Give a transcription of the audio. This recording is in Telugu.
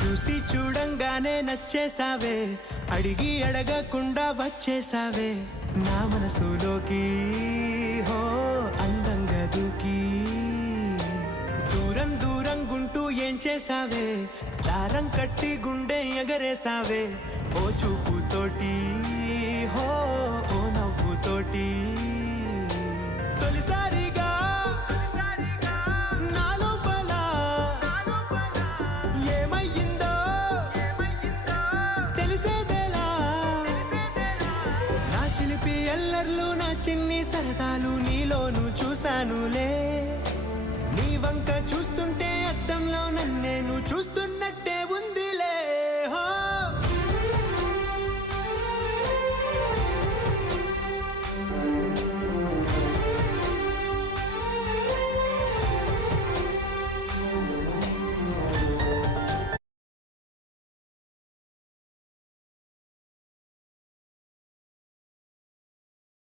చూసి చూడంగానే నచ్చేసావే, అడిగి అడగకుండా వచ్చేసావే నా మనసులోకి. హో అందంగా దూకి దూరం దూరం గుంటూ ఏం చేసావే, దారం కట్టి గుండె ఎగరేసావే ఓ చూపుతోటి. హో ఓ నవ్వుతోటి తొలిసారిగా నా లోపల ఏమయ్యిందో తెలిసేదేలా. నా చిలిపి ఎల్లర్లు నా చిన్ని సరదాలు నీలోను చూశానులే. నీ వంక చూస్తుంటే అద్దంలో నన్నేను చూస్తూ